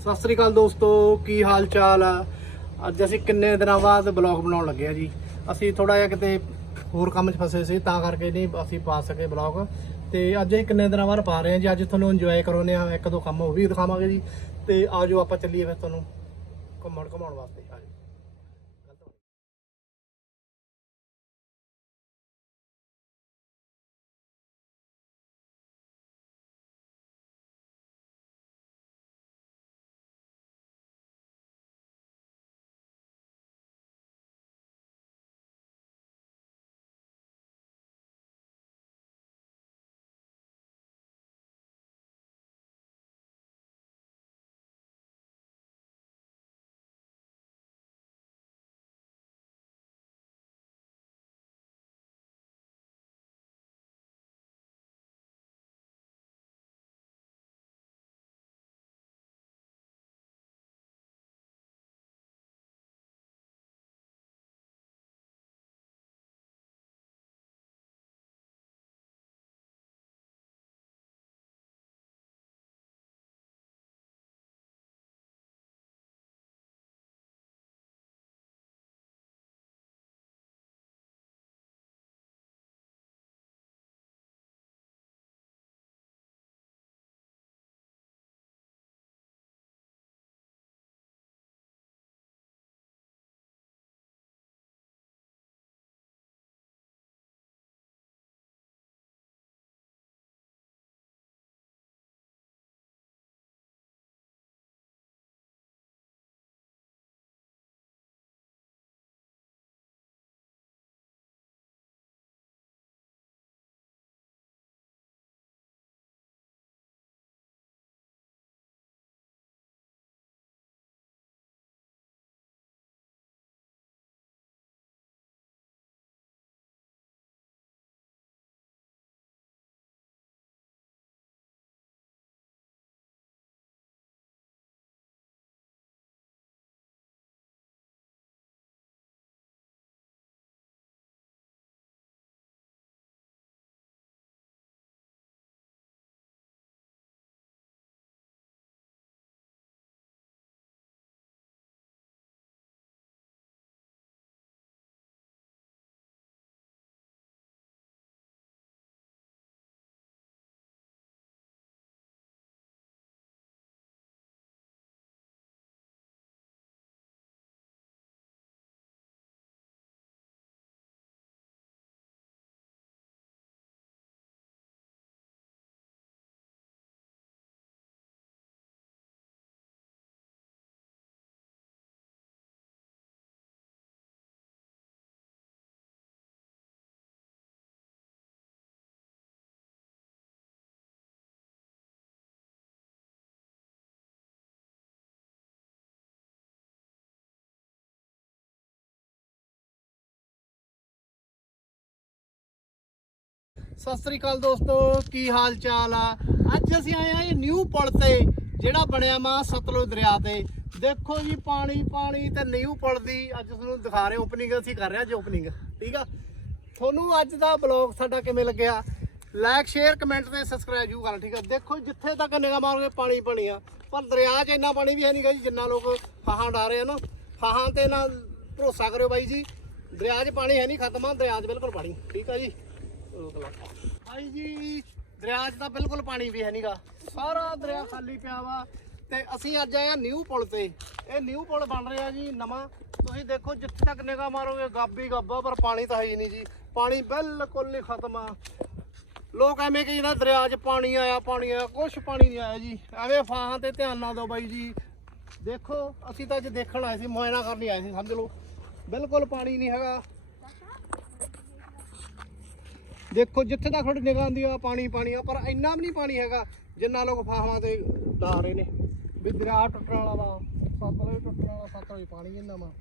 ਸਤਿ ਸ੍ਰੀ ਅਕਾਲ ਦੋਸਤੋ, ਕੀ ਹਾਲ ਚਾਲ ਆ? ਅੱਜ ਅਸੀਂ ਕਿੰਨੇ ਦਿਨਾਂ ਬਾਅਦ ਬਲੌਗ ਬਣਾਉਣ ਲੱਗੇ ਆ ਜੀ। ਅਸੀਂ ਥੋੜਾ ਜਿਹਾ ਕਿਤੇ ਹੋਰ ਕੰਮ 'ਚ ਫਸੇ ਸੀ, ਤਾਂ ਕਰਕੇ ਨਹੀਂ ਅਸੀਂ ਪਾ ਸਕੇ ਬਲੌਗ ਤੇ ਅੱਜ ਅਸੀਂ ਕਿੰਨੇ ਦਿਨਾਂ ਬਾਅਦ ਪਾ ਰਹੇ ਆ ਜੀ, ਅੱਜ ਤੁਹਾਨੂੰ ਇੰਜੋਏ ਕਰਾਉਨੇ ਆ, ਇੱਕ ਦੋ ਕੰਮ ਉਹ ਵੀ ਦਿਖਾਵਾਂਗੇ ਜੀ। ਤੇ ਆਜੋ ਆਪਾਂ ਚੱਲੀਏ ਫਿਰ ਤੁਹਾਨੂੰ ਘੁੰਮਣ ਘੁਮਾਉਣ ਵਾਸਤੇ ਆਜੋ ਸਤਿ ਸ੍ਰੀ ਅਕਾਲ ਦੋਸਤੋ, ਕੀ ਹਾਲ ਚਾਲ ਆ? ਅੱਜ ਅਸੀਂ ਆਏ ਆ ਇਹ ਨਿਊ ਪੁਲ ਤੇ, ਜਿਹੜਾ ਬਣਿਆ ਮਾ ਸਤਲੁਜ ਦਰਿਆ ਤੇ। ਦੇਖੋ ਜੀ, ਪਾਣੀ ਪਾਣੀ ਤੇ ਨਿਊ ਪੁਲ ਦੀ, ਅੱਜ ਤੁਹਾਨੂੰ ਦਿਖਾ ਰਹੇ ਓਪਨਿੰਗ ਅਸੀਂ ਕਰ ਰਹੇ ਹਾਂ ਜੀ ਓਪਨਿੰਗ ਠੀਕ ਆ? ਤੁਹਾਨੂੰ ਅੱਜ ਦਾ ਬਲੌਗ ਸਾਡਾ ਕਿਵੇਂ ਲੱਗਿਆ? ਲਾਈਕ ਸ਼ੇਅਰ ਕਮੈਂਟ ਤੇ ਸਬਸਕ੍ਰਾਈਬ ਜੂ ਕਰਨਾ, ਠੀਕ ਆ? ਦੇਖੋ ਜਿੱਥੇ ਤੱਕ ਨਿਗਾਹ ਮਾਰੋਗੇ ਪਾਣੀ ਪਾਣੀ ਆ। ਪਰ ਦਰਿਆ 'ਚ ਇੰਨਾ ਪਾਣੀ ਵੀ ਹੈ ਨਹੀਂਗਾ ਜੀ, ਜਿੰਨਾ ਲੋਕ ਫਾਹਾਂ ਡਾ ਰਹੇ ਆ ਨਾ। ਫਾਹਾਂ ਤੇ ਨਾ ਭਰੋਸਾ ਕਰਿਓ ਬਾਈ ਜੀ, ਦਰਿਆ 'ਚ ਪਾਣੀ ਹੈ ਨਹੀਂ, ਖਤਮ ਆ, ਦਰਿਆ 'ਚ ਬਿਲਕੁਲ ਪਾਣੀ, ਠੀਕ ਆ ਜੀ? ਰੋਕ ਲਾ। ਭਾਈ ਜੀ, ਦਰਿਆ 'ਚ ਤਾਂ ਬਿਲਕੁਲ ਪਾਣੀ ਵੀ ਹੈ ਨਹੀਂਗਾ ਸਾਰਾ ਦਰਿਆ ਖਾਲੀ ਪਿਆ ਵਾ। ਤੇ ਅਸੀਂ ਅੱਜ ਆਏ ਆ ਨਿਊ ਪੁਲ ਤੇ। ਇਹ ਨਿਊ ਪੁਲ ਬਣ ਰਿਹਾ ਜੀ, ਨਵਾਂ। ਤੁਸੀਂ ਦੇਖੋ ਜਿੱਥੇ ਤੱਕ ਨਿਗਾਹ ਮਾਰੋਗੇ, ਗੱਬੀ ਗੱਬਾ, ਪਰ ਪਾਣੀ ਤਾਂ ਹੈ ਹੀ ਨਹੀਂ ਜੀ। ਪਾਣੀ ਬਿਲਕੁਲ ਨਹੀਂ ਖਤਮ ਆ। ਲੋਕ ਐਵੇਂ ਕਿ ਨਾ ਦਰਿਆ 'ਚ ਪਾਣੀ ਆਇਆ ਪਾਣੀ ਆਇਆ। ਕੁਛ ਪਾਣੀ ਨਹੀਂ ਆਇਆ ਜੀ। ਐਵੇਂ ਫਾਹਾਂ ਤੇ ਧਿਆਨ ਨਾ ਦਿਓ ਬਾਈ ਜੀ। ਦੇਖੋ, ਅਸੀਂ ਤਾਂ ਅੱਜ ਦੇਖਣ ਆਏ ਸੀ, ਮੁਆਇਨਾ ਕਰਨ ਆਏ ਸੀ, ਸਮਝ ਲਓ। ਬਿਲਕੁਲ ਪਾਣੀ ਨਹੀਂ ਹੈਗਾ। ਦੇਖੋ ਜਿੱਥੇ ਤੱਕ ਤੁਹਾਡੀ ਨਿਗਾਹ ਆਉਂਦੀ ਆ, ਪਾਣੀ ਪਾਣੀ ਆ, ਪਰ ਇੰਨਾ ਵੀ ਨਹੀਂ ਪਾਣੀ ਹੈਗਾ ਜਿੰਨਾ ਲੋਕ ਫਾਹਾਂ ਤੇ ਡਾ ਰਹੇ ਨੇ। ਵੀ ਦਰਿਆ ਟੁੱਟਣ ਵਾਲਾ ਵਾ, ਸਤਲੁਜ ਟੁੱਟਣ ਵਾਲਾ, ਸਤਲੁਜ ਪਾਣੀ ਇੰਨਾ ਵਾ।